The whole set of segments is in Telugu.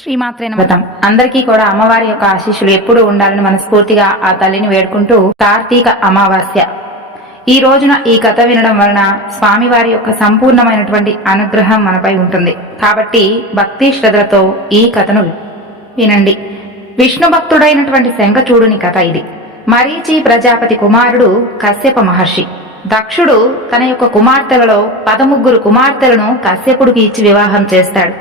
శ్రీమాత్రే నమః. అందరికీ కూడా అమ్మవారి యొక్క ఆశీస్సులు ఎప్పుడూ ఉండాలని మనస్ఫూర్తిగా ఆ తల్లిని వేడుకుంటూ, కార్తీక అమావాస్య ఈ రోజున ఈ కథ వినడం వలన స్వామివారి యొక్క సంపూర్ణమైనటువంటి అనుగ్రహం మనపై ఉంటుంది. కాబట్టి భక్తి శ్రద్ధలతో ఈ కథను వినండి. విష్ణు భక్తుడైనటువంటి శంఖచూడుని కథ ఇది. మరీచి ప్రజాపతి కుమారుడు కశ్యప మహర్షి. దక్షుడు తన యొక్క కుమార్తెలలో 13 కుమార్తెలను కశ్యపుడికి ఇచ్చి వివాహం చేస్తాడు.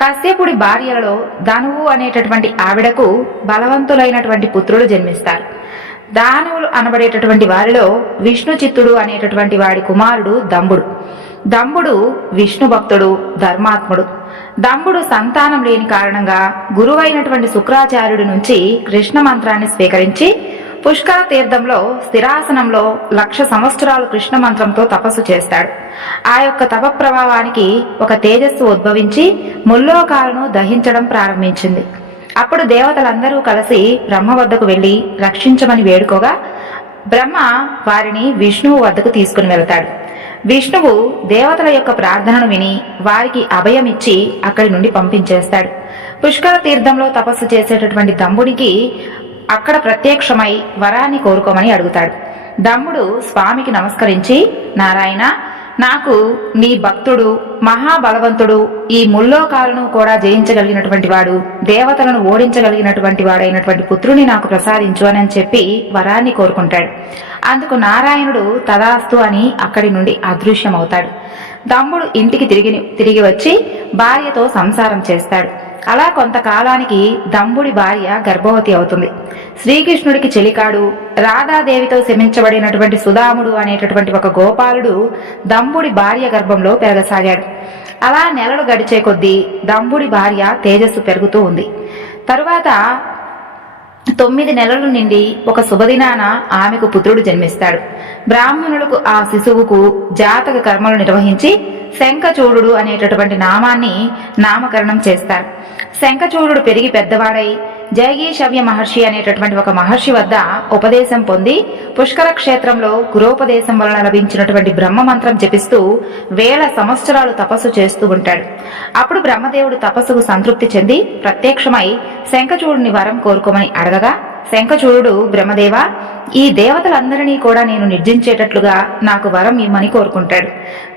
కశ్యపుడి భార్యలలో ధనువు అనేటటువంటి ఆవిడకు బలవంతులైనటువంటి పుత్రులు జన్మిస్తారు. దానవులు అనబడేటటువంటి వారిలో విష్ణు చిత్తుడు అనేటటువంటి వాడి కుమారుడు దంబుడు. దంబుడు విష్ణు భక్తుడు, ధర్మాత్ముడు. దంబుడు సంతానం లేని కారణంగా గురువైనటువంటి శుక్రాచార్యుడి నుంచి కృష్ణ మంత్రాన్ని స్వీకరించి పుష్కర తీర్థంలో స్థిరాసనంలో 1,00,000 సంవత్సరాలు కృష్ణ మంత్రంతో తపస్సు చేస్తాడు. ఆ యొక్క తప ప్రభావానికి ఒక తేజస్సు ఉద్భవించి ముల్లోకాలను దహించడం ప్రారంభించింది. అప్పుడు దేవతలందరూ కలిసి బ్రహ్మ వద్దకు వెళ్లి రక్షించమని వేడుకోగా బ్రహ్మ వారిని విష్ణువు వద్దకు తీసుకుని వెళతాడు. విష్ణువు దేవతల యొక్క ప్రార్థనను విని వారికి అభయమిచ్చి అక్కడి నుండి పంపించేస్తాడు. పుష్కర తీర్థంలో తపస్సు చేసేటటువంటి దంబునికి అక్కడ ప్రత్యక్షమై వరాన్ని కోరుకోమని అడుగుతాడు. దంబుడు స్వామికి నమస్కరించి, నారాయణ, నాకు నీ భక్తుడు, మహాబలవంతుడు, ఈ ముల్లోకాలను కూడా జయించగలిగినటువంటి వాడు, దేవతలను ఓడించగలిగినటువంటి వాడైనటువంటి పుత్రుని నాకు ప్రసాదించు అని చెప్పి వరాన్ని కోరుకుంటాడు. అందుకు నారాయణుడు తదాస్తు అని అక్కడి నుండి అదృశ్యమవుతాడు. దంబుడు ఇంటికి తిరిగి వచ్చి భార్యతో సంసారం చేస్తాడు. అలా కొంతకాలానికి దంబుడి భార్య గర్భవతి అవుతుంది. శ్రీకృష్ణుడికి చెలికాడు, రాధాదేవితో శమించబడినటువంటి సుధాముడు అనేటటువంటి ఒక గోపాలుడు దంబుడి భార్య గర్భంలో పెరగసాగాడు. అలా నెలలు గడిచే కొద్దీ దంబుడి భార్య తేజస్సు పెరుగుతూ ఉంది. తరువాత 9 నెలలు నిండి ఒక శుభదినాన ఆమెకు పుత్రుడు జన్మిస్తాడు. బ్రాహ్మణులకు ఆ శిశువుకు జాతక కర్మలు నిర్వహించి శంఖచూడు అనేటటువంటి నామాన్ని నామకరణం చేస్తారు. శంఖచూడు పెరిగి పెద్దవాడై జైగీషవ్య మహర్షి అనేటటువంటి ఒక మహర్షి వద్ద ఉపదేశం పొంది పుష్కర క్షేత్రంలో గురోపదేశం వలన లభించినటువంటి బ్రహ్మ మంత్రం జపిస్తూ 1000 సంవత్సరాలు తపస్సు చేస్తూ ఉంటాడు. అప్పుడు బ్రహ్మదేవుడు తపస్సుకు సంతృప్తి చెంది ప్రత్యక్షమై శంఖచూడుని వరం కోరుకోమని అడగగా శంఖచూడు, బ్రహ్మదేవా, ఈ దేవతలందరినీ కూడా నేను నిర్జించేటట్లుగా నాకు వరం ఇమ్మని కోరుకుంటాడు.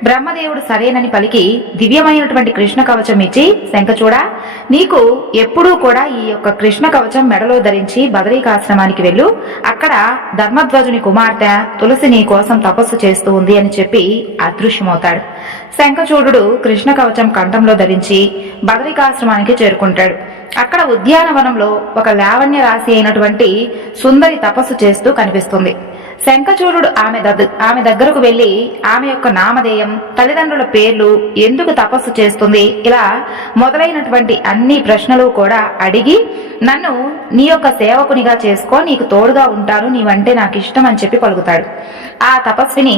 బ్రహ్మదేవుడు సరేనని పలికి దివ్యమైనటువంటి కృష్ణ కవచం ఇచ్చి, శంఖచూడా, నీకు ఎప్పుడూ కూడా ఈ యొక్క కృష్ణ కవచం మెడలో ధరించి బదరీకాశ్రమానికి వెళ్ళు, అక్కడ ధర్మధ్వజుని కుమార్తె తులసి నీ కోసం తపస్సు చేస్తూ ఉంది అని చెప్పి అదృశ్యమవుతాడు. శంఖచూడు కృష్ణ కవచం కంఠంలో ధరించి బదరికాశ్రమానికి చేరుకుంటాడు. అక్కడ ఉద్యానవనంలో ఒక లావణ్య రాశి అయినటువంటి సుందరి తపస్సు చేస్తూ కనిపిస్తుంది. శంఖచూడు ఆమె దగ్గరకు వెళ్లి ఆమె యొక్క నామధేయం, తల్లిదండ్రుల పేర్లు, ఎందుకు తపస్సు చేస్తుంది, ఇలా మొదలైనటువంటి అన్ని ప్రశ్నలు కూడా అడిగి, నన్ను నీ యొక్క సేవకునిగా చేసుకో, నీకు తోడుగా ఉంటాను, నీవంటే నాకు ఇష్టం అని చెప్పి పలుకుతాడు. ఆ తపస్విని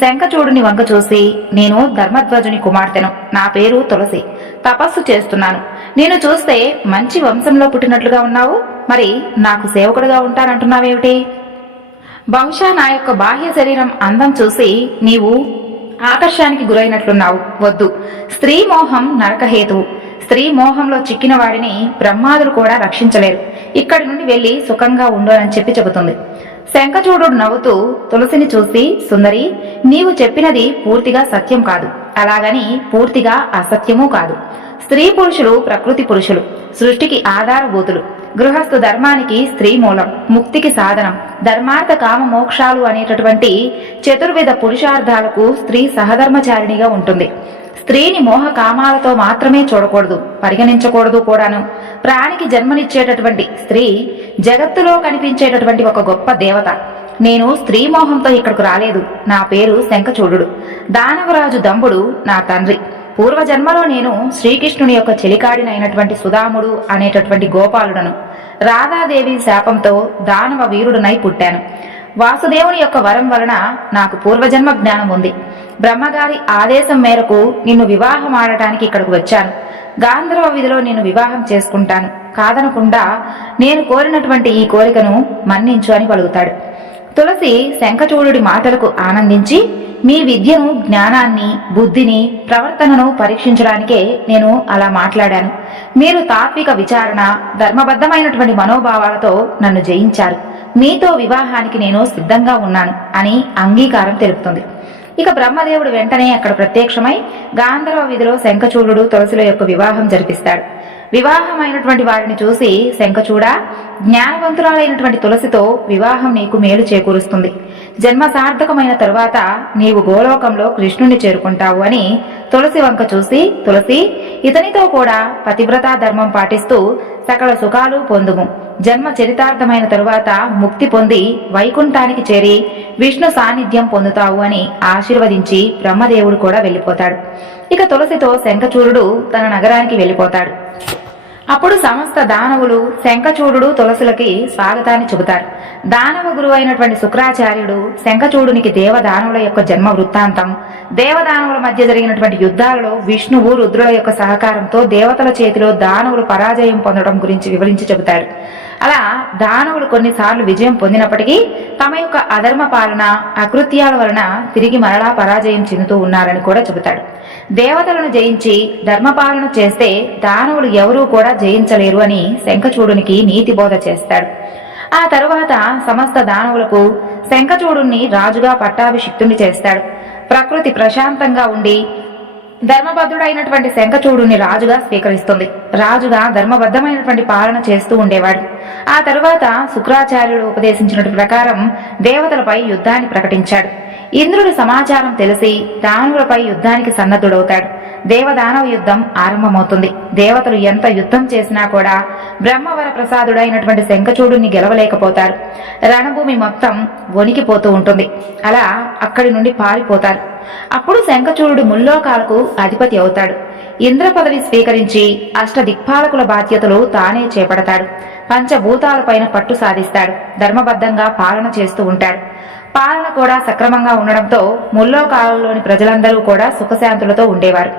శంఖచూడుని వంక చూసి, నేను ధర్మధ్వజుని కుమార్తెను, నా పేరు తులసి, తపస్సు చేస్తున్నాను, నేను చూస్తే మంచి వంశంలో పుట్టినట్లుగా ఉన్నావు, మరి నాకు సేవకుడిగా ఉంటానంటున్నావేమిటి? బహుశా నా యొక్క బాహ్య శరీరం అందం చూసి నీవు ఆకర్షానికి గురైనట్లున్నావు. వద్దు, స్త్రీ మోహం నరకహేతువు. స్త్రీ మోహంలో చిక్కిన వాడిని బ్రహ్మాదులు కూడా రక్షించలేరు. ఇక్కడి నుండి వెళ్లి సుఖంగా ఉండు అని చెప్పి చెబుతుంది. శంఖచూడు నవ్వుతూ తులసిని చూసి, సుందరి, నీవు చెప్పినది పూర్తిగా సత్యం కాదు, అలాగని పూర్తిగా అసత్యమూ కాదు. స్త్రీ పురుషులు ప్రకృతి పురుషులు, సృష్టికి ఆధారభూతులు. గృహస్థు ధర్మానికి స్త్రీ మూలం, ముక్తికి సాధనం. ధర్మార్థ కామ మోక్షాలు అనేటటువంటి చతుర్విధ పురుషార్థాలకు స్త్రీ సహధర్మచారిణిగా ఉంటుంది. స్త్రీని మోహ కామాలతో మాత్రమే చూడకూడదు, పరిగణించకూడదు కూడాను. ప్రాణికి జన్మనిచ్చేటటువంటి స్త్రీ జగత్తులో కనిపించేటటువంటి ఒక గొప్ప దేవత. నేను స్త్రీ మోహంతో ఇక్కడకు రాలేదు. నా పేరు శంఖచూడు. దానవరాజు దంబుడు నా తండ్రి. పూర్వజన్మలో నేను శ్రీకృష్ణుని యొక్క చెలికాడినైనటువంటి సుధాముడు అనేటటువంటి గోపాలుడను. రాధాదేవి శాపంతో దానవ వీరుడునై పుట్టాను. వాసుదేవుని యొక్క వరం వలన నాకు పూర్వజన్మ జ్ఞానం ఉంది. బ్రహ్మగారి ఆదేశం మేరకు నిన్ను వివాహం ఆడటానికి ఇక్కడకు వచ్చాను. గాంధర్వ విధిలో నేను వివాహం చేసుకుంటాను, కాదనకుండా నేను కోరినటువంటి ఈ కోరికను మన్నించు అని పలుకుతాడు. తులసి శంఖచూడుడి మాటలకు ఆనందించి, మీ విద్యను, జ్ఞానాన్ని, బుద్ధిని, ప్రవర్తనను పరీక్షించడానికే నేను అలా మాట్లాడాను. మీరు తాత్విక విచారణ, ధర్మబద్ధమైనటువంటి మనోభావాలతో నన్ను జయించారు. మీతో వివాహానికి నేను సిద్ధంగా ఉన్నాను అని అంగీకారం తెలుపుతుంది. ఇక బ్రహ్మదేవుడు వెంటనే అక్కడ ప్రత్యక్షమై గాంధర్వ విధిలో శంఖచూడు తులసిల యొక్క వివాహం జరిపిస్తాడు. వివాహమైనటువంటి వారిని చూసి శంఖచూడ, జ్ఞానవంతురాలైనటువంటి తులసితో వివాహం నీకు మేలు చేకూరుస్తుంది. జన్మ సార్థకమైన తరువాత నీవు గోలోకంలో కృష్ణుణ్ణి చేరుకుంటావు అని తులసి వంక చూసి, తులసి, ఇతనితో కూడా పతివ్రతా ధర్మం పాటిస్తూ సకల సుఖాలు పొందుము. జన్మ చరితార్థమైన తరువాత ముక్తి పొంది వైకుంఠానికి చేరి విష్ణు సాన్నిధ్యం పొందుతావు అని ఆశీర్వదించి బ్రహ్మదేవుడు కూడా వెళ్ళిపోతాడు. ఇక తులసితో శంఖచూడు తన నగరానికి వెళ్ళిపోతాడు. అప్పుడు సమస్త దానవులు శంఖచూడు తులసులకి స్వాగతాన్ని చెబుతారు. దానవ గురువు అయినటువంటి శుక్రాచార్యుడు శంఖచూడునికి దేవదానవుల యొక్క జన్మ వృత్తాంతం, దేవదానవుల మధ్య జరిగినటువంటి యుద్ధాలలో విష్ణువు, రుద్రుల యొక్క సహకారంతో దేవతల చేతిలో దానవులు పరాజయం పొందడం గురించి వివరించి చెబుతాడు. అలా దానవులు కొన్నిసార్లు విజయం పొందినప్పటికీ తమ యొక్క అధర్మ పాలన, అకృత్యాల వలన తిరిగి మరలా పరాజయం చెందుతూ ఉన్నారని కూడా చెబుతాడు. దేవతలను జయించి ధర్మపాలన చేస్తే దానవులు ఎవరూ కూడా జయించలేరు అని శంఖచూడునికి నీతి బోధ చేస్తాడు. ఆ తరువాత సమస్త దానవులకు శంఖచూడుని రాజుగా పట్టాభిషిక్తుని చేస్తాడు. ప్రకృతి ప్రశాంతంగా ఉండి ధర్మబద్ధుడైనటువంటి శంఖచూడుని రాజుగా స్వీకరిస్తుంది. రాజుగా ధర్మబద్ధమైనటువంటి పాలన చేస్తూ ఉండేవాడు. ఆ తరువాత శుక్రాచార్యుడు ఉపదేశించినటువంటి ప్రకారం దేవతలపై యుద్ధాన్ని ప్రకటించాడు. ఇంద్రుడి సమాచారం తెలిసి దానవులపై యుద్ధానికి సన్నద్ధుడవుతాడు. దేవదానవ యుద్ధం ఆరంభమవుతుంది. దేవతలు ఎంత యుద్ధం చేసినా కూడా బ్రహ్మవర ప్రసాదుడైనటువంటి శంఖచూడుని గెలవలేకపోతారు. రణభూమి మొత్తం వణికిపోతూ ఉంటుంది. అలా అక్కడి నుండి పారిపోతారు. అప్పుడు శంఖచూడు ముల్లోకాలకు అధిపతి అవుతాడు. ఇంద్ర పదవి స్వీకరించి అష్టదిక్పాలకుల బాధ్యతలు తానే చేపడతాడు. పంచభూతాలపైన పట్టు సాధిస్తాడు. ధర్మబద్ధంగా పాలన చేస్తూ ఉంటాడు. పాలన కూడా సక్రమంగా ఉండడంతో ముల్లోకాలలోని ప్రజలందరూ కూడా సుఖశాంతులతో ఉండేవారు.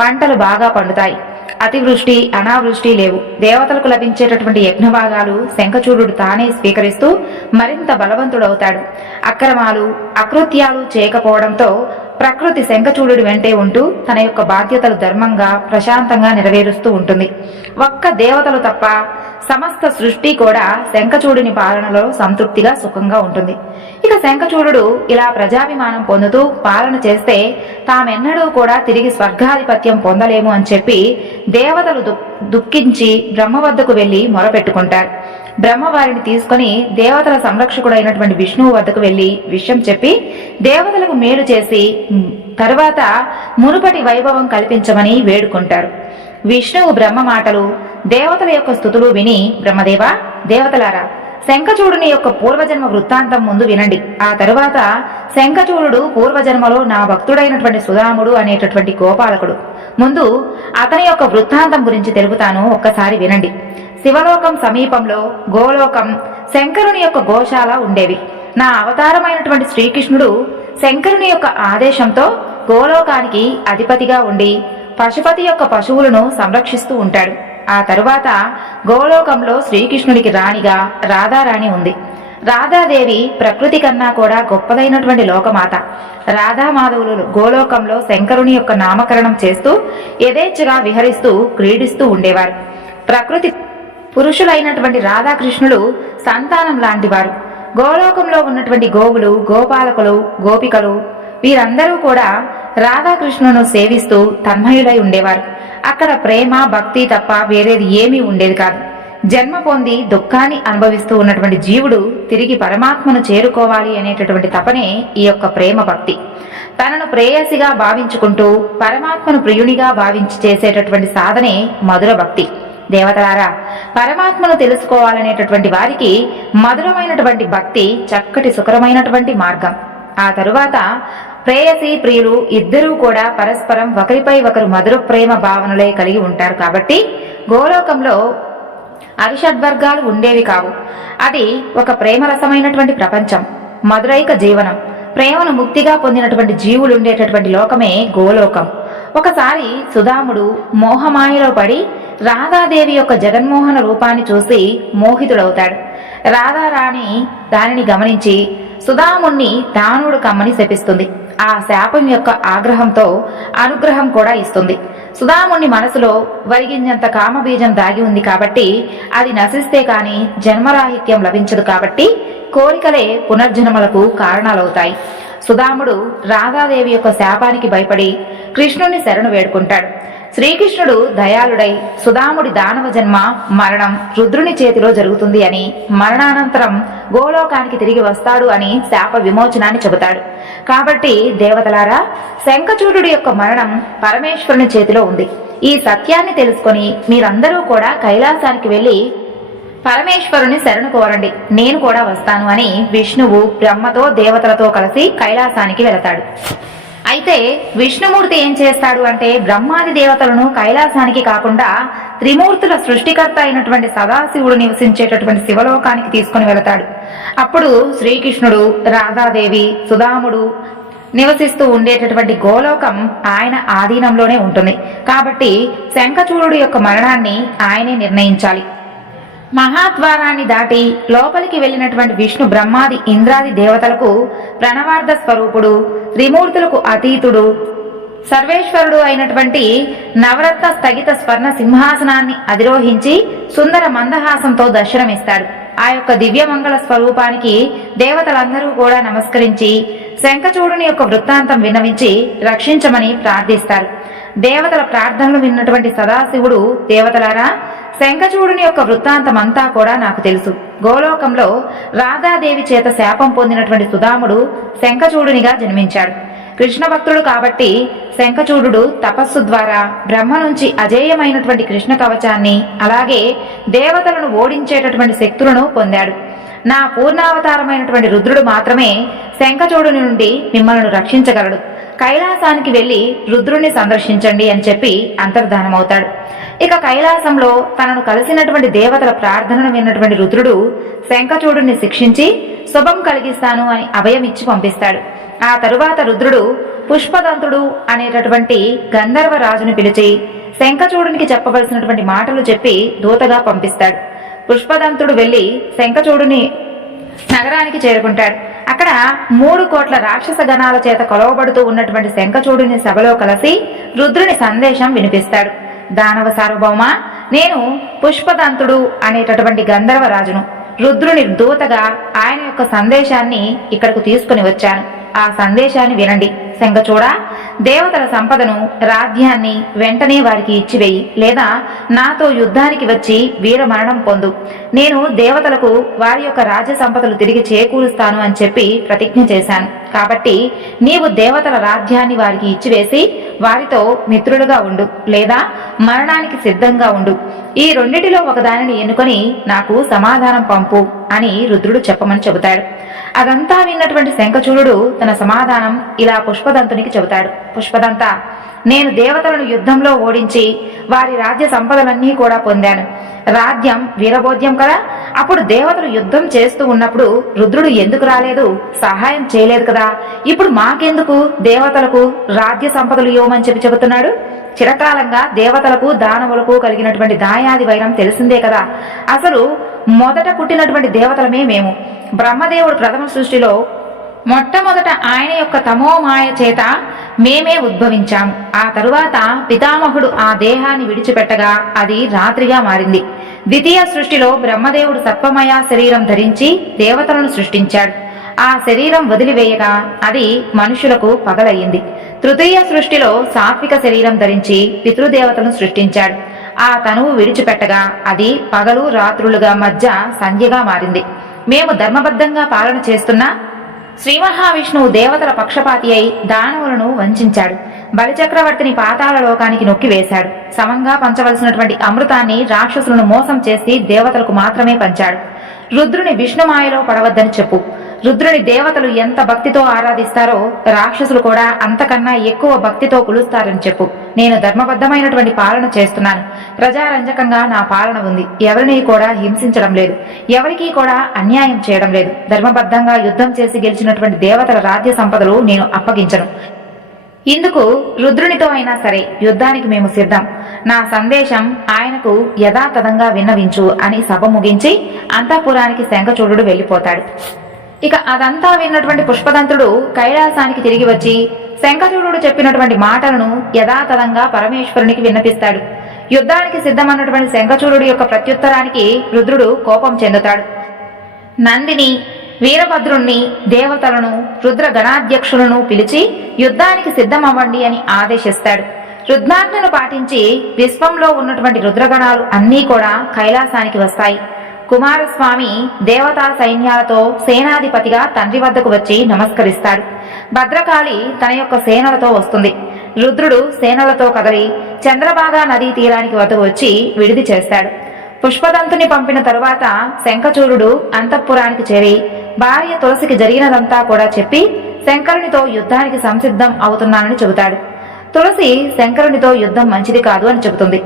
పంటలు బాగా పండుతాయి. అతివృష్టి, అనావృష్టి లేవు. దేవతలకు లభించేటటువంటి యజ్ఞభాగాలు శంఖచూడు తానే స్వీకరిస్తూ మరింత బలవంతుడవుతాడు. అక్రమాలు, అకృత్యాలు చేయకపోవడంతో ప్రకృతి శంఖచూడు వెంటే ఉంటూ తన యొక్క బాధ్యతలు ధర్మంగా, ప్రశాంతంగా నెరవేరుస్తూ ఉంటుంది. ఒక్క దేవతలు తప్ప సమస్త సృష్టి కూడా శంఖచూడుని పాలనలో సంతృప్తిగా, సుఖంగా ఉంటుంది. ఇక శంఖచూడు ఇలా ప్రజాభిమానం పొందుతూ పాలన చేస్తే తామెన్నడూ కూడా తిరిగి స్వర్గాధిపత్యం పొందలేము అని చెప్పి దేవతలు దుఃఖించి బ్రహ్మ వద్దకు వెళ్లి మొరపెట్టుకుంటారు. బ్రహ్మ వారిని తీసుకుని దేవతల సంరక్షకుడైనటువంటి విష్ణువు వద్దకు వెళ్లి విషయం చెప్పి దేవతలకు మేలు చేసి తరువాత మునుపటి వైభవం కల్పించమని వేడుకుంటారు. విష్ణువు బ్రహ్మ మాటలు, దేవతల యొక్క స్తుతులు విని, బ్రహ్మదేవ, దేవతలారా, శంఖచూడుని యొక్క పూర్వజన్మ వృత్తాంతం ముందు వినండి. ఆ తరువాత శంఖచూడు పూర్వజన్మలో నా భక్తుడైనటువంటి సుధాముడు అనేటటువంటి గోపాలకుడు. ముందు అతని యొక్క వృత్తాంతం గురించి తెలుపుతాను, ఒక్కసారి వినండి. శివలోకం సమీపంలో గోలోకం, శంకరుని యొక్క గోశాల ఉండేవి. నా అవతారమైనటువంటి శ్రీకృష్ణుడు శంకరుని యొక్క ఆదేశంతో గోలోకానికి అధిపతిగా ఉండి పశుపతి యొక్క పశువులను సంరక్షిస్తూ ఉంటాడు. ఆ తరువాత గోలోకంలో శ్రీకృష్ణుడికి రాణిగా రాధారాణి ఉంది. రాధాదేవి ప్రకృతి కన్నా కూడా గొప్పదైనటువంటి లోకమాత. రాధామాధవులు గోలోకంలో శంకరుని యొక్క నామకరణం చేస్తూ యథేచ్ఛగా విహరిస్తూ క్రీడిస్తూ ఉండేవారు. ప్రకృతి పురుషులైనటువంటి రాధాకృష్ణులు సంతానం లాంటివారు. గోలోకంలో ఉన్నటువంటి గోవులు, గోపాలకులు, గోపికలు వీరందరూ కూడా రాధాకృష్ణును సేవిస్తూ తన్మయులై ఉండేవారు. అక్కడ ప్రేమ, భక్తి తప్ప వేరేది ఏమీ ఉండేది కాదు. జన్మ పొంది దుఃఖాన్ని అనుభవిస్తూ ఉన్నటువంటి జీవుడు తిరిగి పరమాత్మను చేరుకోవాలి అనేటటువంటి తపనే ఈ యొక్క ప్రేమ భక్తి. తనను ప్రేయసిగా భావించుకుంటూ పరమాత్మను ప్రియునిగా భావించి చేసేటటువంటి సాధనే మధుర భక్తి. దేవతలారా, పరమాత్మను తెలుసుకోవాలనేటటువంటి వారికి మధురమైనటువంటి భక్తి చక్కటి సుకరమైనటువంటి మార్గం. ఆ తరువాత ప్రేయసి, ప్రియులు ఇద్దరూ కూడా పరస్పరం ఒకరిపై ఒకరు మధుర ప్రేమ భావనలే కలిగి ఉంటారు. కాబట్టి గోలోకంలో అరిషడ్వర్గాలు ఉండేవి కావు. అది ఒక ప్రేమరసమైనటువంటి ప్రపంచం, మధురైక జీవనం. ప్రేమను ముక్తిగా పొందినటువంటి జీవులు ఉండేటటువంటి లోకమే గోలోకం. ఒకసారి సుధాముడు మోహమాయలో పడి రాధాదేవి యొక్క జగన్మోహన రూపాన్ని చూసి మోహితుడవుతాడు. రాధారాణి దానిని గమనించి సుధాముణ్ణి దానువుడు కమ్మని శపిస్తుంది. ఆ శాపం యొక్క ఆగ్రహంతో అనుగ్రహం కూడా ఇస్తుంది. సుధాముని మనసులో వరిగింజంత కామబీజం దాగి ఉంది కాబట్టి అది నశిస్తే కాని జన్మరాహిత్యం లభించదు. కాబట్టి కోరికలే పునర్జన్మలకు కారణాలవుతాయి. సుధాముడు రాధాదేవి యొక్క శాపానికి భయపడి కృష్ణుని శరణు వేడుకుంటాడు. శ్రీకృష్ణుడు దయాళుడై సుధాముడి దానవ జన్మ మరణం రుద్రుని చేతిలో జరుగుతుంది అని, మరణానంతరం గోలోకానికి తిరిగి వస్తాడు అని శాప విమోచనాన్ని చెబుతాడు. కాబట్టి దేవతలారా, శంఖచూడుడి యొక్క మరణం పరమేశ్వరుని చేతిలో ఉంది. ఈ సత్యాన్ని తెలుసుకొని మీరందరూ కూడా కైలాసానికి వెళ్లి పరమేశ్వరుని శరణు కోరండి, నేను కూడా వస్తాను అని విష్ణువు బ్రహ్మతో దేవతలతో కలిసి కైలాసానికి వెళతాడు. అయితే విష్ణుమూర్తి ఏం చేస్తాడు అంటే బ్రహ్మాది దేవతలను కైలాసానికి కాకుండా త్రిమూర్తుల సృష్టికర్త అయినటువంటి సదాశివుడు నివసించేటటువంటి శివలోకానికి తీసుకుని వెళతాడు. అప్పుడు శ్రీకృష్ణుడు, రాధాదేవి, సుధాముడు నివసిస్తూ ఉండేటటువంటి గోలోకం ఆయన ఆధీనంలోనే ఉంటుంది. కాబట్టి శంఖచూడుడి యొక్క మరణాన్ని ఆయనే నిర్ణయించాలి. మహాద్వారాన్ని దాటి లోపలికి వెళ్లినటువంటి విష్ణు బ్రహ్మాది ఇంద్రాది దేవతలకు ప్రణవార్థ స్వరూపుడు, త్రిమూర్తులకు అతీతుడు, సర్వేశ్వరుడు అయినటువంటి నవరత్న స్థగిత స్వర్ణ సింహాసనాన్ని అధిరోహించి సుందర మందహాసంతో దర్శనమిస్తాడు. ఆ యొక్క దివ్యమంగళ స్వరూపానికి దేవతలందరూ కూడా నమస్కరించి శంఖచూడుని యొక్క వృత్తాంతం విన్నవించి రక్షించమని ప్రార్థిస్తారు. దేవతల ప్రార్థనలు విన్నటువంటి సదాశివుడు, దేవతలారా, శంఖచూడుని యొక్క వృత్తాంతం అంతా కూడా నాకు తెలుసు. గోలోకంలో రాధాదేవి చేత శాపం పొందినటువంటి సుధాముడు శంఖచూడునిగా జన్మించాడు. కృష్ణ భక్తుడు కాబట్టి శంఖచూడు తపస్సు ద్వారా బ్రహ్మ నుంచి అజేయమైనటువంటి కృష్ణ కవచాన్ని, అలాగే దేవతలను ఓడించేటటువంటి శక్తులను పొందాడు. నా పూర్ణావతారమైనటువంటి రుద్రుడు మాత్రమే శంఖచూడుని నుండి మిమ్మల్ని రక్షించగలడు. కైలాసానికి వెళ్లి రుద్రుణ్ణి సందర్శించండి అని చెప్పి అంతర్ధానమవుతాడు. ఇక కైలాసంలో తనను కలిసినటువంటి దేవతల ప్రార్థనను విన్నటువంటి రుద్రుడు శంఖచూడుని శిక్షించి శుభం కలిగిస్తాను అని అభయమిచ్చి పంపిస్తాడు. ఆ తరువాత రుద్రుడు పుష్పదంతుడు అనేటటువంటి గంధర్వ రాజును పిలిచి శంఖచూడునికి చెప్పవలసినటువంటి మాటలు చెప్పి దూతగా పంపిస్తాడు. పుష్పదంతుడు వెళ్లి శంఖచూడుని నగరానికి చేరుకుంటాడు. అక్కడ 3 కోట్ల రాక్షస గణాల చేత కొలవబడుతూ ఉన్నటువంటి శంఖచూడుని సభలో కలిసి రుద్రుని సందేశం వినిపిస్తాడు. దానవ సార్వభౌమ, నేను పుష్పదంతుడు అనేటటువంటి గంధర్వ రాజును. రుద్రుని దూతగా ఆయన యొక్క సందేశాన్ని ఇక్కడకు తీసుకుని వచ్చాను. ఆ సందేశాన్ని వినండి. శంఖచూడ, దేవతల సంపదను, రాజ్యాన్ని వెంటనే వారికి ఇచ్చివేయి, లేదా నాతో యుద్ధానికి వచ్చి వీరమరణం పొందు. నేను దేవతలకు వారి యొక్క రాజ్య సంపదలు తిరిగి చేకూరుస్తాను అని చెప్పి ప్రతిజ్ఞ చేశాను. కాబట్టి నీవు దేవతల రాజ్యాన్ని వారికి ఇచ్చివేసి వారితో మిత్రులుగా ఉండు, లేదా మరణానికి సిద్ధంగా ఉండు. ఈ రెండిటిలో ఒకదానిని ఎన్నుకొని నాకు సమాధానం పంపు అని రుద్రుడు చెప్పమని చెబుతాడు. అదంతా విన్నటువంటి శంఖచూడు తన సమాధానం ఇలా పుష్పదంతునికి చెబుతాడు. పుష్పదంత, నేను దేవతలను యుద్ధంలో ఓడించి వారి రాజ్య సంపదలన్నీ కూడా పొందాను. రాజ్యం వీరబోధ్యం కదా. అప్పుడు దేవతలు యుద్ధం చేస్తూ ఉన్నప్పుడు రుద్రుడు ఎందుకు రాలేదు, సహాయం చేయలేదు కదా. ఇప్పుడు మాకెందుకు దేవతలకు రాజ్య సంపదలు ఇవ్వమని చెప్పి చెబుతున్నాడు. చిరకాలంగా దేవతలకు దానవులకు కలిగినటువంటి దాయాది వైరం తెలిసిందే కదా. అసలు మొదట పుట్టినటువంటి దేవతలమే మేము. బ్రహ్మదేవుడు ప్రథమ సృష్టిలో మొట్టమొదట ఆయన యొక్క తమోమాయ చేత మేమే ఉద్భవించాము. ఆ తరువాత పితామహుడు ఆ దేహాన్ని విడిచిపెట్టగా అది రాత్రిగా మారింది. ద్వితీయ సృష్టిలో బ్రహ్మదేవుడు సత్వమయ శరీరం ధరించి దేవతలను సృష్టించాడు. ఆ శరీరం వదిలివేయగా అది మనుషులకు పగలయ్యింది. తృతీయ సృష్టిలో సాత్విక శరీరం ధరించి పితృదేవతలను సృష్టించాడు. ఆ తనువు విడిచిపెట్టగా అది పగలు రాత్రులుగా మధ్య సంధ్యగా మారింది. మేము ధర్మబద్ధంగా పాలన చేస్తున్నా శ్రీ మహావిష్ణువు దేవతల పక్షపాతి అయి దానవులను వంచాడు. బలిచక్రవర్తిని పాతాళ లోకానికి నొక్కివేశాడు. సమంగా పంచవలసినటువంటి అమృతాన్ని రాక్షసులను మోసం చేసి దేవతలకు మాత్రమే పంచాడు. రుద్రుని విష్ణుమాయలో పడవద్దని చెప్పు. రుద్రుని దేవతలు ఎంత భక్తితో ఆరాధిస్తారో రాక్షసులు కూడా అంతకన్నా ఎక్కువ భక్తితో కొలుస్తారని చెప్పు. నేను ధర్మబద్ధమైనటువంటి పాలన చేస్తున్నాను. ప్రజారంజకంగా నా పాలన ఉంది. ఎవరిని కూడా హింసించడం లేదు, ఎవరికీ కూడా అన్యాయం చేయడం లేదు. ధర్మబద్ధంగా యుద్ధం చేసి గెలిచినటువంటి దేవతల రాజ్య సంపదలు నేను అప్పగించను. ఇందుకు రుద్రునితో అయినా సరే యుద్ధానికి మేము సిద్ధం. నా సందేశం ఆయనకు యథాతథంగా విన్నవించు అని సభ ముగించి అంతఃపురానికి శంఖచూడు వెళ్లిపోతాడు. ఇక అదంతా విన్నటువంటి పుష్పదంతుడు కైలాసానికి తిరిగి వచ్చి శంఖచూడుడు చెప్పినటువంటి మాటలను యథాతథంగా పరమేశ్వరునికి విన్నపిస్తాడు. యుద్ధానికి సిద్ధమన్నటువంటి శంఖచూడుడి యొక్క ప్రత్యుత్తరానికి రుద్రుడు కోపం చెందుతాడు. నందిని, వీరభద్రుణ్ణి, దేవతలను, రుద్ర గణాధ్యక్షులను పిలిచి యుద్ధానికి సిద్ధమవ్వండి అని ఆదేశిస్తాడు. రుద్రాజ్ఞను పాటించి విశ్వంలో ఉన్నటువంటి రుద్రగణాలు అన్నీ కూడా కైలాసానికి వస్తాయి. కుమారస్వామి దేవతా సైన్యాలతో సేనాధిపతిగా తండ్రి వద్దకు వచ్చి నమస్కరిస్తాడు. భద్రకాళి తన యొక్క సేనలతో వస్తుంది. రుద్రుడు సేనలతో కదలి చంద్రభాగా నదీ తీరానికి వద్దకు వచ్చి విడిది చేస్తాడు. పుష్పదంతుని పంపిన తరువాత శంఖచూడుడు అంతఃపురానికి చేరి భార్య తులసికి జరిగినదంతా కూడా చెప్పి శంకరునితో యుద్ధానికి సంసిద్ధం అవుతున్నానని చెబుతాడు. తులసి శంకరునితో యుద్ధం మంచిది కాదు అని చెబుతుంది.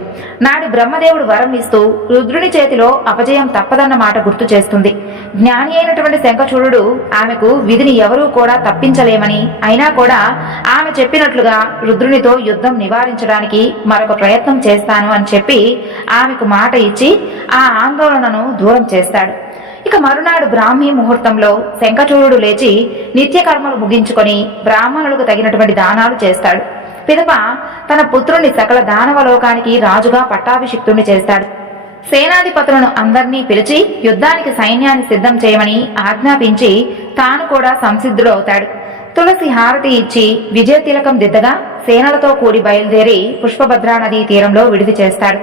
నాడు బ్రహ్మదేవుడు వరం ఇస్తూ రుద్రుని చేతిలో అపజయం తప్పదన్న మాట గుర్తు చేస్తుంది. జ్ఞాని అయినటువంటి శంఖచూడుడు ఆమెకు విధిని ఎవరూ కూడా తప్పించలేమని, అయినా కూడా ఆమె చెప్పినట్లుగా రుద్రునితో యుద్ధం నివారించడానికి మరొక ప్రయత్నం చేస్తాను అని చెప్పి ఆమెకు మాట ఇచ్చి ఆ ఆందోళనను దూరం చేస్తాడు. ఇక మరునాడు బ్రాహ్మీ ముహూర్తంలో శంఖచూడుడు లేచి నిత్యకర్మలు ముగించుకొని బ్రాహ్మణులకు తగినటువంటి దానాలు చేస్తాడు. పిదప తన పుత్రుని సకల దానవలోకానికి రాజుగా పట్టాభిషిక్తుణ్ణి చేస్తాడు. సేనాధిపతులను అందర్నీ పిలిచి యుద్ధానికి సైన్యాన్ని సిద్ధం చేయమని ఆజ్ఞాపించి తాను కూడా సంసిద్ధుడవుతాడు. తులసి హారతి ఇచ్చి విజయ తిలకం దిద్దగా సేనలతో కూడి బయలుదేరి పుష్పభద్రా నదీ తీరంలో విడిది చేస్తాడు.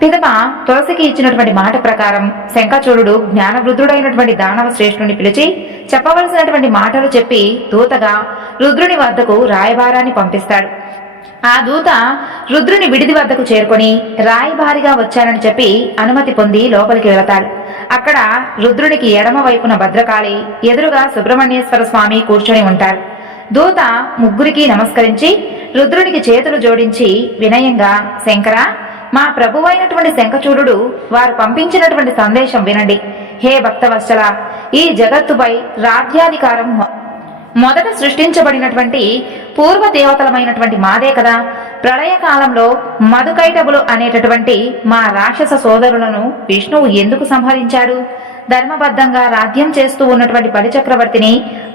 పిదప తులసికి ఇచ్చినటువంటి మాట ప్రకారం శంఖచూడుడు జ్ఞానవృద్ధుడైనటువంటి దానవ శ్రేష్ఠుని పిలిచి చెప్పవలసినటువంటి మాటలు చెప్పి దూతగా రుద్రుని వద్దకు రాయబారాన్ని పంపిస్తాడు. ఆ దూత రుద్రుని విడిది వద్దకు చేరుకొని రాయబారిగా వచ్చానని చెప్పి అనుమతి పొంది లోపలికి వెళతాడు. అక్కడ రుద్రునికి ఎడమ వైపున భద్రకాళి, ఎదురుగా సుబ్రహ్మణ్యేశ్వర స్వామి కూర్చొని ఉంటారు. దూత ముగ్గురికి నమస్కరించి రుద్రునికి చేతులు జోడించి వినయంగా, శంకర, మా ప్రభువైనటువంటి శంఖచూడుడు వారు పంపించినటువంటి సందేశం వినండి. హే భక్తవత్సల, ఈ జగత్తుపై రాజ్యాధికారం మొదట సృష్టించబడినటువంటి పూర్వ దేవతలమైనటువంటి మాదే కదా. ప్రళయకాలంలో మధుకైటబులు అనేటటువంటి మా రాక్షస సోదరులను విష్ణువు ఎందుకు సంహరించాడు? ధర్మబద్ధంగా రాజ్యం చేస్తూ ఉన్నటువంటి బలిచక్రవర్తిని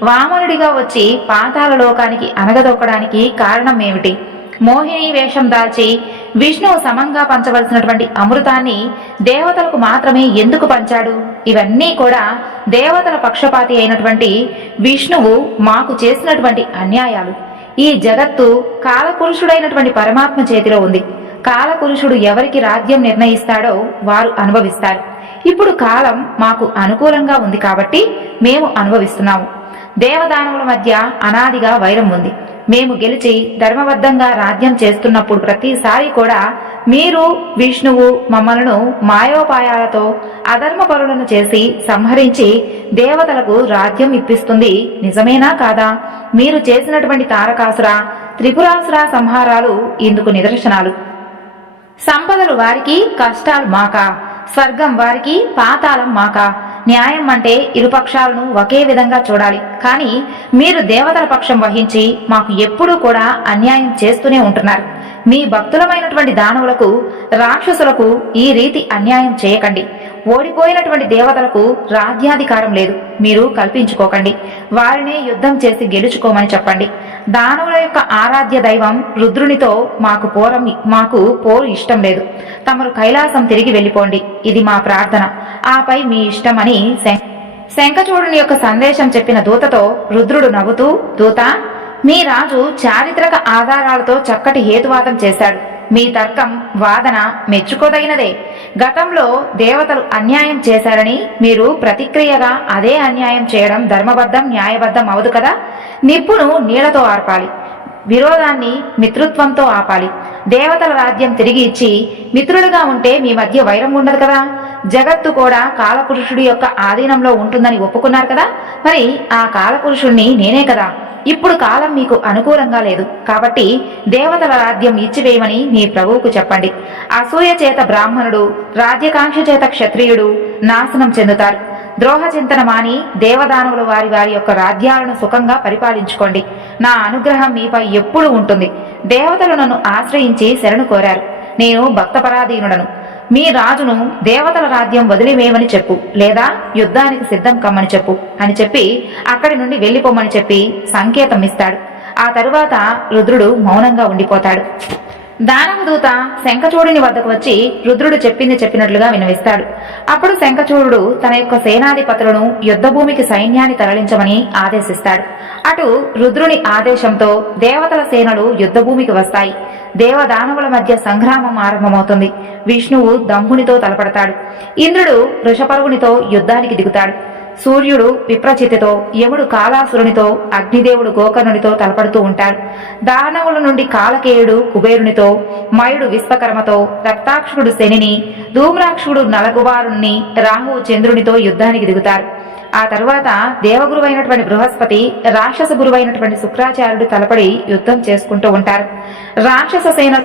వామనుడిగా వచ్చి పాతాళ లోకానికి అనగదొక్కడానికి కారణం ఏమిటి? మోహిని వేషం దాల్చి విష్ణువు సమంగా పంచవలసినటువంటి అమృతాన్ని దేవతలకు మాత్రమే ఎందుకు పంచాడు? ఇవన్నీ కూడా దేవతల పక్షపాతి అయినటువంటి విష్ణువు మాకు చేసినటువంటి అన్యాయాలు. ఈ జగత్తు కాలపురుషుడైనటువంటి పరమాత్మ చేతిలో ఉంది. కాలపురుషుడు ఎవరికి రాజ్యం నిర్ణయిస్తాడో వారు అనుభవిస్తారు. ఇప్పుడు కాలం మాకు అనుకూలంగా ఉంది కాబట్టి మేము అనుభవిస్తున్నాము. దేవదానవుల మధ్య అనాదిగా వైరం ఉంది. మేము గెలిచి ధర్మబద్ధంగా రాజ్యం చేస్తున్నప్పుడు ప్రతిసారి కూడా మీరు విష్ణువు మమ్మలను మాయోపాయాలతో అధర్మపరులను చేసి సంహరించి దేవతలకు రాజ్యం ఇప్పిస్తుంది. నిజమేనా కాదా? మీరు చేసినటువంటి తారకాసుర, త్రిపురాసుర సంహారాలు ఇందుకు నిదర్శనాలు. సంపదలు వారికి, కష్టాలు మాకా? స్వర్గం వారికి, పాతాళం మాకా? న్యాయం అంటే ఇరుపక్షాలను ఒకే విధంగా చూడాలి. కానీ మీరు దేవతల పక్షం వహించి మాకు ఎప్పుడూ కూడా అన్యాయం చేస్తూనే ఉంటున్నారు. మీ భక్తులమైనటువంటి దానవులకు, రాక్షసులకు ఈ రీతి అన్యాయం చేయకండి. ఓడిపోయినటువంటి దేవతలకు రాజ్యాధికారం లేదు, మీరు కల్పించుకోకండి. వారినే యుద్ధం చేసి గెలుచుకోమని చెప్పండి. దానవుల యొక్క ఆరాధ్య దైవం రుద్రునితో మాకు పోరు ఇష్టం లేదు. తమరు కైలాసం తిరిగి వెళ్ళిపోండి, ఇది మా ప్రార్థన. ఆపై మీ ఇష్టం అని శంఖచూడుని యొక్క సందేశం చెప్పిన దూతతో రుద్రుడు నవ్వుతూ, దూత, మీ రాజు చారిత్రక ఆధారాలతో చక్కటి హేతువాదం చేశాడు. మీ తర్కం, వాదన మెచ్చుకోదగినదే. గతంలో దేవతలు అన్యాయం చేశారని మీరు ప్రతిక్రియగా అదే అన్యాయం చేయడం ధర్మబద్ధం, న్యాయబద్ధం అవదు కదా. నిప్పును నీళ్లతో ఆర్పాలి, విరోధాన్ని మిత్రుత్వంతో ఆపాలి. దేవతల రాజ్యం తిరిగి ఇచ్చి మిత్రులుగా ఉంటే మీ మధ్య వైరం ఉండదు కదా. జగత్తు కూడా కాలపురుషుడి యొక్క ఆధీనంలో ఉంటుందని ఒప్పుకున్నారు కదా. మరి ఆ కాలపురుషుణ్ణి నేనే కదా. ఇప్పుడు కాలం మీకు అనుకూలంగా లేదు కాబట్టి దేవతల రాజ్యం ఇచ్చివేయమని మీ ప్రభువుకు చెప్పండి. అసూయ చేత బ్రాహ్మణుడు, రాజ్యకాంక్ష చేత క్షత్రియుడు నాశనం చెందుతారు. ద్రోహ చింతన మాని దేవదానవులు వారి వారి యొక్క రాజ్యాలను సుఖంగా పరిపాలించుకోండి. నా అనుగ్రహం మీపై ఎప్పుడూ ఉంటుంది. దేవతలు నన్ను ఆశ్రయించి శరణు కోరారు. నేను భక్తపరాధీనుడను. మీ రాజును దేవతల రాజ్యం వదిలివేయమని చెప్పు, లేదా యుద్ధానికి సిద్ధం కమ్మని చెప్పు అని చెప్పి అక్కడి నుండి వెళ్లిపోమని చెప్పి సంకేతం ఇస్తాడు. ఆ తరువాత రుద్రుడు మౌనంగా ఉండిపోతాడు. దానవదూత శంఖచూడుని వద్దకు వచ్చి రుద్రుడు చెప్పింది చెప్పినట్లుగా వినవిస్తాడు. అప్పుడు శంఖచూడు తన యొక్క సేనాధిపతులను యుద్ధభూమికి సైన్యాన్ని తరలించమని ఆదేశిస్తాడు. అటు రుద్రుని ఆదేశంతో దేవతల సేనలు యుద్ధభూమికి వస్తాయి. దేవదానవుల మధ్య సంగ్రామం ఆరంభమవుతుంది. విష్ణువు దంభునితో తలపడతాడు. ఇంద్రుడు వృషపర్వునితో యుద్ధానికి దిగుతాడు. సూర్యుడు విప్రచితితో, యముడు కాలాసురునితో, అగ్నిదేవుడు గోకర్ణునితో తలపడుతూ ఉంటాడు. దానవుల నుండి కాలకేయుడు కుబేరునితో, మయుడు విశ్వకర్మతో, రక్తాక్షుడు శనిని, ధూమ్రాక్షుడు నలగుబారుణ్ణి, రాహువు చంద్రునితో యుద్ధానికి దిగుతారు. ఆ తరువాత దేవగురువైనటువంటి బృహస్పతి, రాక్షస గురువైనటువంటి శుక్రాచార్యుడు తలపడి యుద్ధం చేసుకుంటూ ఉంటారు. రాక్షస సేన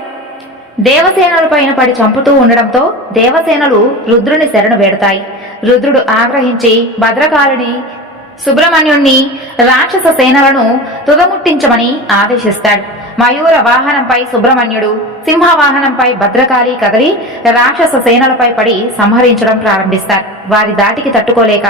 దేవసేనల పైన పడి చంపుతూ ఉండడంతో దేవసేనలు రుద్రుని శరణు వేడతాయి. రుద్రుడు ఆగ్రహించి భద్రకాళిని, సుబ్రహ్మణ్యుణ్ణి, రాక్షస సేనలను తుదముట్టించమని ఆదేశిస్తాడు. మయూర వాహనంపై సుబ్రహ్మణ్యుడు, సింహవాహనంపై భద్రకాళి కదలి రాక్షస సేనలపై పడి సంహరించడం ప్రారంభిస్తారు. వారి దాటికి తట్టుకోలేక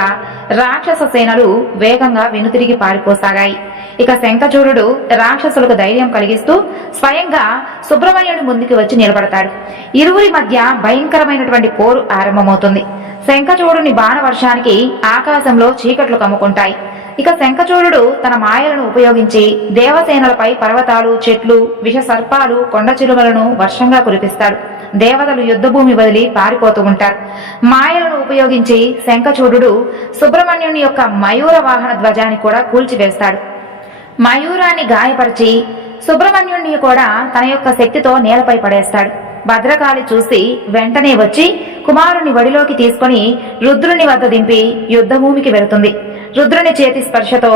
రాక్షస సేనలు వేగంగా వెనుతిరిగి పారిపోసాగాయి. ఇక శంఖచూడు రాక్షసులకు ధైర్యం కలిగిస్తూ స్వయంగా సుబ్రహ్మణ్యుని ముందుకు వచ్చి నిలబడతాడు. ఇరువురి మధ్య భయంకరమైనటువంటి పోరు ఆరంభమవుతుంది. శంఖచూడుని బాణవర్షానికి ఆకాశంలో చీకట్లు కమ్ముకుంటాయి. ఇక శంఖచూడు తన మాయలను ఉపయోగించి దేవసేనలపై పర్వతాలు, చెట్లు, విష సర్పాలు, కొండ చిలువలను వర్షంగా కురిపిస్తాడు. దేవతలు యుద్ధభూమి వదిలి పారిపోతూ ఉంటారు. మాయలను ఉపయోగించి శంఖచూడు సుబ్రహ్మణ్యుని యొక్క మయూర వాహన ధ్వజాన్ని కూడా కూల్చివేస్తాడు. మయూరాన్ని గాయపరిచి సుబ్రహ్మణ్యుణ్ణి కూడా తన యొక్క శక్తితో నేలపై పడేస్తాడు. భద్రకాళి చూసి వెంటనే వచ్చి కుమారుని వడిలోకి తీసుకుని రుద్రుని వద్ద దింపి యుద్ధభూమికి వెళుతుంది. రుద్రుని చేతి స్పర్శతో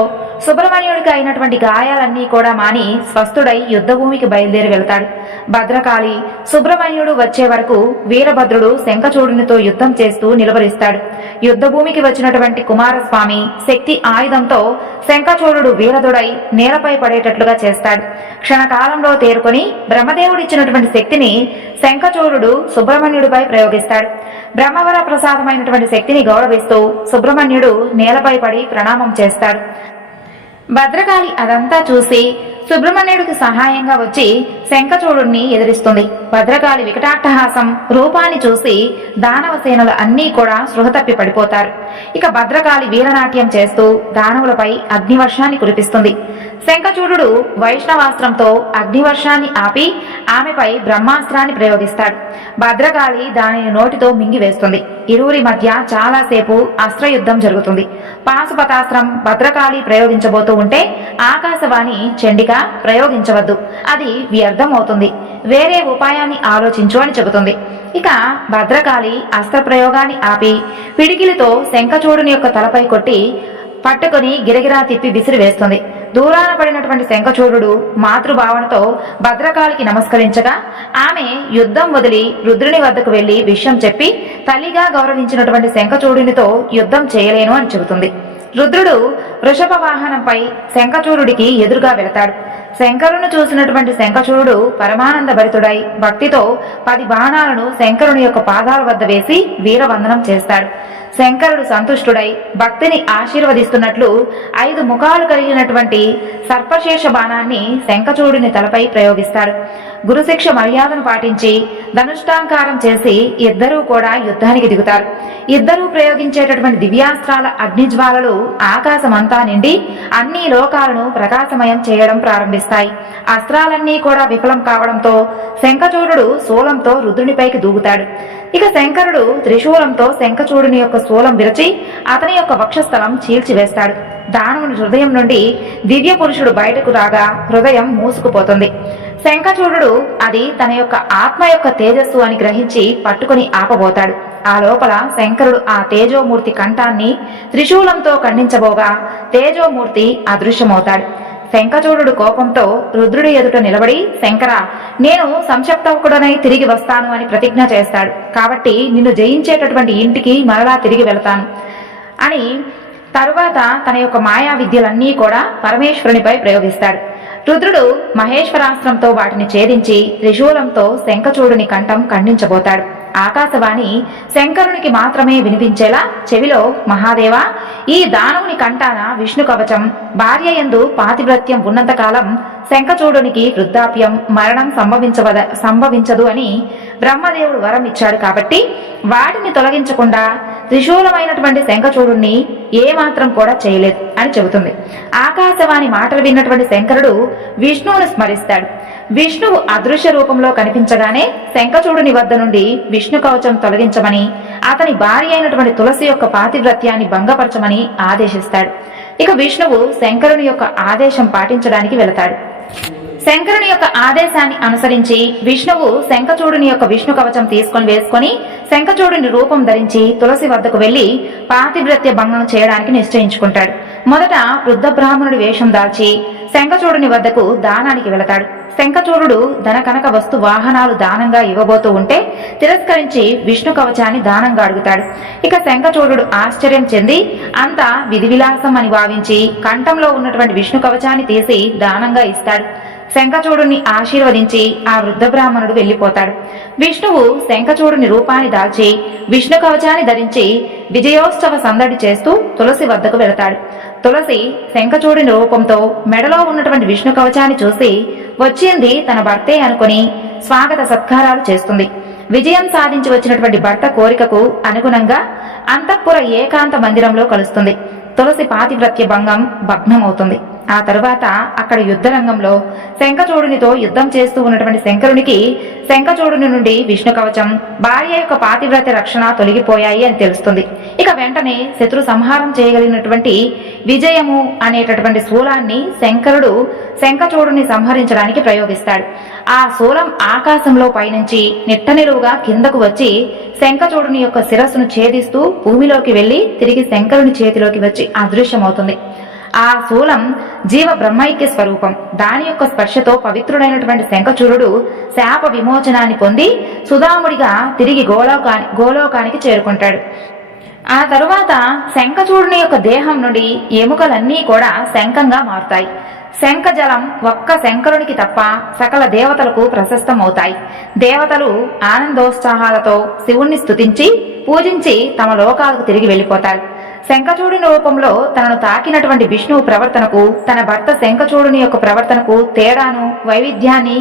సుబ్రహ్మణ్యుడికి అయినటువంటి గాయాలన్నీ కూడా మాని స్వస్థుడై యుద్ధభూమికి బయలుదేరి వెళ్తాడు. భద్రకాళి సుబ్రహ్మణ్యుడు వచ్చే వరకు వీరభద్రుడు శంఖచూడునితో యుద్ధం చేస్తూ నిలవరిస్తాడు. యుద్ధభూమికి వచ్చినటువంటి కుమారస్వామి శక్తి ఆయుధంతో శంఖచూడు వీరదుడై నేలపై పడేటట్లుగా చేస్తాడు. క్షణకాలంలో తేరుకొని బ్రహ్మదేవుడిచ్చినటువంటి శక్తిని శంఖచూడు సుబ్రహ్మణ్యుడిపై ప్రయోగిస్తాడు. బ్రహ్మవర ప్రసాదమైనటువంటి శక్తిని గౌరవిస్తూ సుబ్రహ్మణ్యుడు నేలపై పడి ప్రణామం చేస్తాడు. భద్రకాళి అదంతా చూసి సుబ్రహ్మణ్యుడికి సహాయంగా వచ్చి శంఖచూడుని ఎదిరిస్తుంది. భద్రకాళి వికటాట్టహాసం రూపాన్ని చూసి దానవ సేనలు అన్నీ కూడా స్పృహ తప్పి పడిపోతారు. ఇక భద్రకాళి వీరనాట్యం చేస్తూ దానవులపై అగ్నివర్షాన్ని కురిపిస్తుంది. శంఖచూడు వైష్ణవాస్త్రంతో అగ్నివర్షాన్ని ఆపి ఆమెపై బ్రహ్మాస్త్రాన్ని ప్రయోగిస్తాడు. భద్రకాళి దానిని నోటితో మింగివేస్తుంది. ఇరువురి మధ్య చాలాసేపు అస్త్రయుద్ధం జరుగుతుంది. పాశుపతాస్త్రం భద్రకాళి ప్రయోగించబోతూ ఉంటే ఆకాశవాణి చండిక ప్రయోగించవద్దు, అది వ్యర్థం అవుతుంది, వేరే ఉపాయాన్ని ఆలోచించు అని చెబుతుంది. ఇక భద్రకాళి అస్త్ర ప్రయోగాన్ని ఆపి పిడికిలితో శంఖచూడుని యొక్క తలపై కొట్టి పట్టుకుని గిరగిరా తిప్పి విసిరివేస్తుంది. దూరాన పడినటువంటి శంఖచూడు మాతృభావనతో భద్రకాళికి నమస్కరించగా ఆమె యుద్ధం వదిలి రుద్రుని వద్దకు వెళ్లి విషయం చెప్పి తల్లిగా గౌరవించినటువంటి శంఖచూడునితో యుద్ధం చేయలేను అని చెబుతుంది. రుద్రుడు వృషభ వాహనంపై శంఖచూడుడికి ఎదురుగా వెళతాడు. శంకరుని చూసినటువంటి శంఖచూడు పరమానంద భరితుడై భక్తితో 10 బాణాలను శంకరుని యొక్క పాదాల వద్ద వేసి వీరవందనం చేస్తాడు. శంకరుడు సంతుష్టుడై భక్తిని ఆశీర్వదిస్తున్నట్లు 5 ముఖాలు కలిగినటువంటి సర్పశేష బాణాన్ని శంఖచూడుని తలపై ప్రయోగిస్తాడు. గురుశిక్ష మర్యాదను పాటించి ధనుష్టాంకారం చేసి ఇద్దరూ కూడా యుద్ధానికి దిగుతారు. ఇద్దరూ ప్రయోగించేటటువంటి దివ్యాస్త్రాల అగ్నిజ్వాలలు ఆకాశమంతా నిండి అన్ని లోకాలను ప్రకాశమయం చేయడం ప్రారంభిస్తాయి. అస్త్రాలన్నీ కూడా విఫలం కావడంతో శంఖచూడు శూలంతో రుద్రునిపైకి దూకుతాడు. ఇక శంకరుడు త్రిశూలంతో శంఖచూడుని యొక్క శూలం విరచి అతని యొక్క వక్షస్థలం చీల్చివేస్తాడు. దానవుని హృదయం నుండి దివ్య పురుషుడు బయటకు రాగా హృదయం మూసుకుపోతుంది. శంఖచూడు అది తన యొక్క ఆత్మ యొక్క తేజస్సు అని గ్రహించి పట్టుకుని ఆపబోతాడు. ఆ లోపల శంకరుడు ఆ తేజోమూర్తి కంఠాన్ని త్రిశూలంతో ఖండించబోగా తేజోమూర్తి అదృశ్యమవుతాడు. శంఖచూడు కోపంతో రుద్రుడి ఎదుట నిలబడి, శంకర, నేను సంక్షప్తకుడనై తిరిగి వస్తాను అని ప్రతిజ్ఞ చేస్తాడు. కాబట్టి నిన్ను జయించేటటువంటి ఇంటికి మరలా తిరిగి వెళతాను అని తరువాత తన యొక్క మాయా విద్యలన్నీ కూడా పరమేశ్వరునిపై ప్రయోగిస్తాడు. రుద్రుడు మహేశ్వరాస్త్రంతో వాటిని ఛేదించి త్రిశూలంతో శంఖచూడుని కంఠం ఖండించబోతాడు. ఆకాశవాణి శంకరునికి మాత్రమే వినిపించేలా చెవిలో, మహాదేవా, ఈ దానవుని కంఠాన విష్ణు కవచం, భార్య యందు పాతివ్రత్యం ఉన్నంతకాలం శంఖచూడునికి వృద్ధాప్యం, మరణం సంభవించదు అని బ్రహ్మదేవుడు వరం ఇచ్చాడు. కాబట్టి వాటిని తొలగించకుండా త్రిశూలమైనటువంటి శంఖచూడుని ఏమాత్రం కూడా చేయలేదు అని చెబుతుంది. ఆకాశవాణి మాటలు విన్నటువంటి శంకరుడు విష్ణువును స్మరిస్తాడు. విష్ణువు అదృశ్య రూపంలో కనిపించగానే శంఖచూడుని వద్ద నుండి విష్ణు కవచం తొలగించమని, అతని భార్య అయినటువంటి తులసి యొక్క పాతివ్రత్యాన్ని భంగపరచమని ఆదేశిస్తాడు. ఇక విష్ణువు శంకరుని యొక్క ఆదేశం పాటించడానికి వెళతాడు. శంకరుని యొక్క ఆదేశాన్ని అనుసరించి విష్ణువు శంఖచూడుని యొక్క విష్ణు కవచం వేసుకొని శంఖచూడుని రూపం ధరించి తులసి వద్దకు వెళ్లి పాతివ్రత్య భంగం చేయడానికి నిశ్చయించుకుంటాడు. మొదట వృద్ధ బ్రాహ్మణుడి వేషం దాల్చి శంఖచూడుని వద్దకు దానానికి వెళతాడు. శంఖచూడు ధన కనక వస్తు వాహనాలు దానంగా ఇవ్వబోతూ ఉంటే తిరస్కరించి విష్ణు కవచాన్ని దానంగా అడుగుతాడు. ఇక శంఖచూడు ఆశ్చర్యం చెంది అంతా విధివిలాసం అని భావించి కంఠంలో ఉన్నటువంటి విష్ణు కవచాన్ని తీసి దానంగా ఇస్తాడు. శంఖచూడుని ఆశీర్వదించి ఆ వృద్ధ బ్రాహ్మణుడు వెళ్లిపోతాడు. విష్ణువు శంఖచూడుని రూపాన్ని దాల్చి విష్ణు కవచాన్ని ధరించి విజయోత్సవ సందడి చేస్తూ తులసి వద్దకు వెళతాడు. తులసి శంఖచూడుని రూపంతో మెడలో ఉన్నటువంటి విష్ణు కవచాన్ని చూసి వచ్చింది తన భర్తే అనుకుని స్వాగత సత్కారాలు చేస్తుంది. విజయం సాధించి వచ్చినటువంటి భర్త కోరికకు అనుగుణంగా అంతఃపుర ఏకాంత మందిరంలో కలుస్తుంది. తులసి పాతివ్రత్య భగ్నమవుతుంది. ఆ తరువాత అక్కడ యుద్ధరంగంలో శంఖచూడునితో యుద్ధం చేస్తూ ఉన్నటువంటి శంకరునికి శంఖచూడుని నుండి విష్ణు కవచం, భార్య యొక్క పాతివ్రత్య రక్షణ తొలగిపోయాయి అని తెలుస్తుంది. ఇక వెంటనే శత్రు సంహారం చేయగలిగినటువంటి విజయము అనేటటువంటి శూలాన్ని శంకరుడు శంఖచూడుని సంహరించడానికి ప్రయోగిస్తాడు. ఆ శూలం ఆకాశంలో పైనుంచి నిట్టనిలువుగా కిందకు వచ్చి శంఖచూడుని యొక్క శిరస్సును ఛేదిస్తూ భూమిలోకి వెళ్లి తిరిగి శంకరుని చేతిలోకి వచ్చి అదృశ్యమవుతుంది. ఆ శూలం జీవ బ్రహ్మైక్య స్వరూపం. దాని యొక్క స్పర్శతో పవిత్రుడైనటువంటి శంఖచూడు శాప విమోచనాన్ని పొంది సుధాముడిగా తిరిగి గోలోకానికి చేరుకుంటాడు. ఆ తరువాత శంఖచూడుని యొక్క దేహం నుండి ఎముకలన్నీ కూడా శంఖంగా మారుతాయి. శంఖజలం ఒక్క శంకరునికి తప్ప సకల దేవతలకు ప్రశస్తమవుతాయి. దేవతలు ఆనందోత్సాహాలతో శివుణ్ణి స్తుతించి పూజించి తమ లోకాలకు తిరిగి వెళ్లిపోతారు. శంఖచూడుని రూపంలో తనను తాకినటువంటి విష్ణువు ప్రవర్తనకు, తన భర్త శంఖచూడుని యొక్క ప్రవర్తనకు తేడాను, వైవిధ్యాన్ని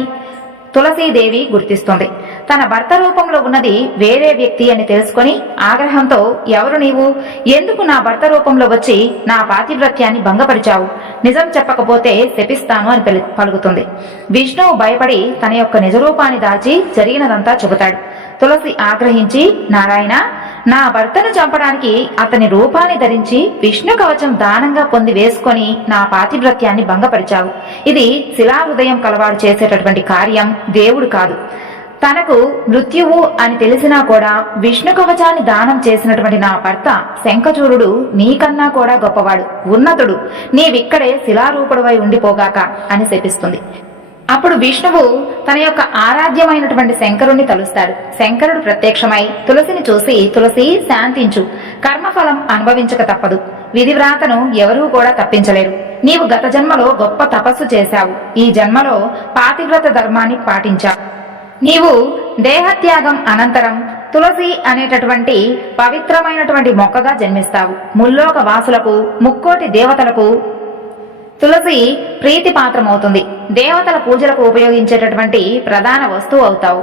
తులసీదేవి గుర్తిస్తుంది. తన భర్త రూపంలో ఉన్నది వేరే వ్యక్తి అని తెలుసుకొని ఆగ్రహంతో, ఎవరు నీవు? ఎందుకు నా భర్త రూపంలో వచ్చి నా పాతివ్రత్యాన్ని భంగపరిచావు? నిజం చెప్పకపోతే శపిస్తాను అని పలుకుతుంది. విష్ణువు భయపడి తన యొక్క నిజరూపాన్ని దాచి జరిగినదంతా చెబుతాడు. తులసి ఆగ్రహించి, నారాయణ, నా భర్తను చంపడానికి అతని రూపాన్ని ధరించి విష్ణు కవచం దానంగా పొంది వేసుకొని నా పాతివ్రత్యాన్ని భంగపరిచావు. ఇది శిలాహృదయం కలవాడు చేసేటటువంటి కార్యం, దేవుడు కాదు. తనకు మృత్యువు అని తెలిసినా కూడా విష్ణు కవచాన్ని దానం చేసినటువంటి నా భర్త శంఖచూడు నీకన్నా కూడా గొప్పవాడు, ఉన్నతుడు. నీవిక్కడే శిలారూపుడవై ఉండిపోగాక అని శపిస్తుంది. అప్పుడు విష్ణువు తన యొక్క ఆరాధ్యమైనటువంటి శంకరుణ్ణి తలుస్తాడు. శంకరుడు ప్రత్యక్షమై తులసిని చూసి, తులసి శాంతించు, కర్మఫలం అనుభవించక తప్పదు. విధివ్రాతను ఎవరూ కూడా తప్పించలేరు. నీవు గత జన్మలో గొప్ప తపస్సు చేశావు, ఈ జన్మలో పాతివ్రత ధర్మాన్ని పాటించావు. నీవు దేహత్యాగం అనంతరం తులసి అనేటటువంటి పవిత్రమైనటువంటి మొక్కగా జన్మిస్తావు. ముల్లోక వాసులకు, ముక్కోటి దేవతలకు తులసి ప్రీతి పాత్రమవుతుంది. దేవతల పూజలకు ఉపయోగించేటటువంటి ప్రధాన వస్తువు అవుతావు.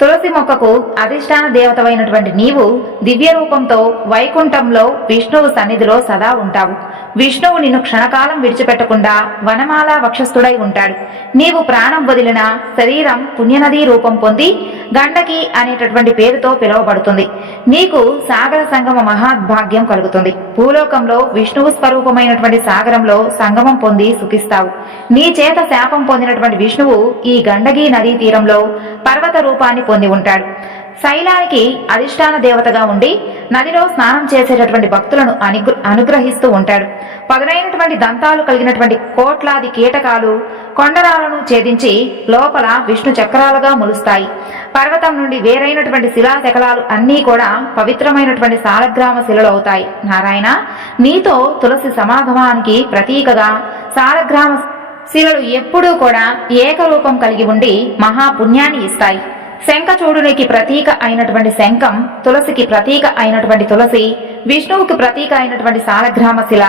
తులసి మొక్కకు అధిష్టాన దేవతవైనటువంటి నీవు దివ్య రూపంతో వైకుంఠంలో విష్ణువు సన్నిధిలో సదా ఉంటావు. విష్ణువు నిన్ను క్షణకాలం విడిచిపెట్టకుండా వనమాల వక్షస్థుడై ఉంటాడు. నీవు ప్రాణం వదిలిన శరీరం పుణ్యనదీ రూపం పొంది గండకి అనేటటువంటి పేరుతో పిలువబడుతుంది. నీకు సాగర సంగమ మహాద్భాగ్యం కలుగుతుంది. భూలోకంలో విష్ణువు స్వరూపమైనటువంటి సాగరంలో సంగమం పొంది సుఖిస్తావు. నీ చేత శాపం పొందినటువంటి విష్ణువు ఈ గండకీ నదీ తీరంలో పర్వత రూపాన్ని పొంది ఉంటాడు. శైలానికి అధిష్టాన దేవతగా ఉండి నదిలో స్నానం చేసేటటువంటి భక్తులను అనుగ్రహిస్తూ ఉంటాడు. పదునైనటువంటి దంతాలు కలిగినటువంటి కోట్లాది కీటకాలు కొండరాలను ఛేదించి లోపల విష్ణు చక్రాలుగా ములుస్తాయి. పర్వతం నుండి వేరైనటువంటి శిలాశకలాలు అన్నీ కూడా పవిత్రమైనటువంటి సాలగ్రామ శిలలు అవుతాయి. నారాయణ, నీతో తులసి సమాగమానికి ప్రతీకగా సాలగ్రామ శిలలు ఎప్పుడూ కూడా ఏకరూపం కలిగి ఉండి మహాపుణ్యాన్ని ఇస్తాయి. శంఖచూడునికి ప్రతీక అయినటువంటి శంఖం, తులసికి ప్రతీక అయినటువంటి తులసి, విష్ణువుకి ప్రతీక అయినటువంటి సాలగ్రామ శిల,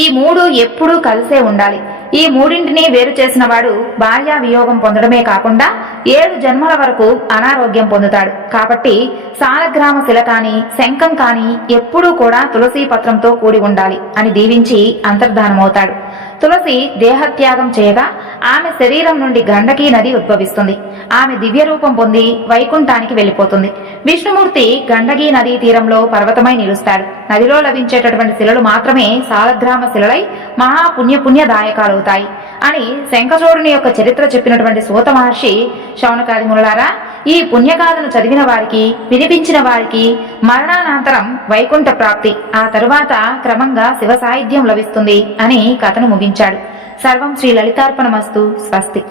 ఈ మూడు ఎప్పుడూ కలిసే ఉండాలి. ఈ మూడింటిని వేరు చేసిన వాడు భార్యా వియోగం పొందడమే కాకుండా 7 జన్మల వరకు అనారోగ్యం పొందుతాడు. కాబట్టి సాలగ్రామ శిల కాని శంఖం కాని ఎప్పుడూ కూడా తులసి పత్రంతో కూడి ఉండాలి అని దీవించి అంతర్ధానమవుతాడు. తులసి దేహత్యాగం చేయగా ఆమె శరీరం నుండి గండకీ నది ఉద్భవిస్తుంది. ఆమె దివ్య రూపం పొంది వైకుంఠానికి వెళ్లిపోతుంది. విష్ణుమూర్తి గండకీ నదీ తీరంలో పర్వతమై నిలుస్తాడు. నదిలో లభించేటటువంటి శిలలు మాత్రమే సాలగ్రామ శిలలై మహాపుణ్యదాయకాలవుతాయి అని శంఖచూడుని యొక్క చరిత్ర చెప్పినటువంటి సూత మహర్షి, శౌనకాది మునులారా, ఈ పుణ్యగాథను చదివిన వారికి, వినిపించిన వారికి మరణానంతరం వైకుంఠ ప్రాప్తి, ఆ తరువాత క్రమంగా శివ సాహిత్యం లభిస్తుంది అని కథను ముగించాడు. సర్వం శ్రీ లలితార్పణమస్తు. స్వస్తి.